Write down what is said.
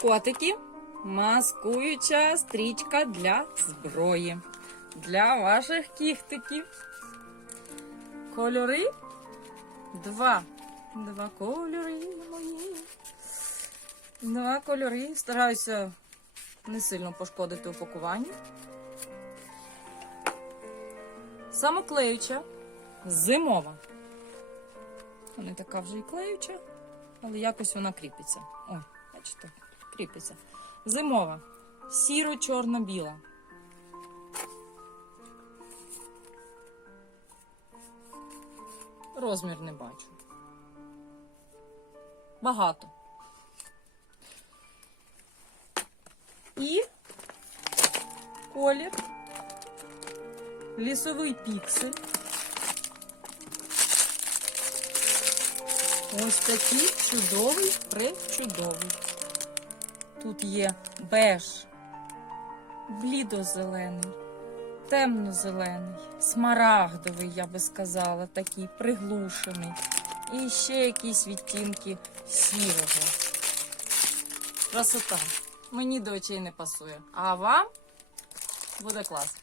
Котики, маскуюча стрічка для зброї. Для ваших кіхтиків. Кольори. Два. Два кольори мої. Два кольори. Стараюся не сильно пошкодити упакування. Самоклеюча. Зимова. Не така вже і клеюча, але якось вона кріпиться. Ой, бачите, кріпиться. Зимова. Сіро-чорно-біла. Розмір не бачу. Багато. І колір. Лісовий піксель. Ось такий чудовий, причудовий. Тут є беж, блідо-зелений, темно-зелений, смарагдовий, я би сказала, такий приглушений. І ще якісь відтінки сірого. Красота. Мені до очей не пасує. А вам буде клас.